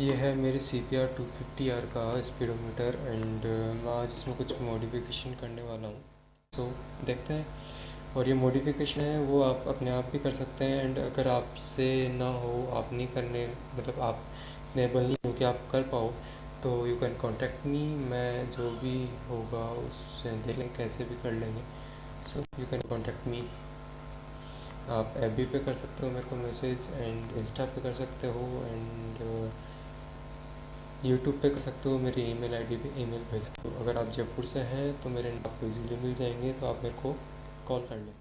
ये है मेरे Cbr250r का स्पीडोमीटर एंड मैं आज इसमें कुछ मॉडिफिकेशन करने वाला हूँ। तो देखते हैं। और ये मॉडिफिकेशन है वो आप अपने आप भी कर सकते हैं, एंड अगर आपसे ना हो, आप नहीं करने मतलब आप इनेबल नहीं हो कि आप कर पाओ, तो यू कैन कॉन्टेक्ट मी। मैं जो भी होगा उससे देख लेंगे, कैसे भी कर लेंगे। So you can contact me. आप एफबी पे कर सकते हो मेरे को मैसेज, एंड इंस्टा पे कर सकते हो, एंड यूट्यूब पे कर सकते हो। मेरी ईमेल आईडी पे ईमेल भेज सकते हो। अगर आप जयपुर से हैं तो मेरे आपको इजीली मिल जाएंगे, तो आप मेरे को कॉल कर लें।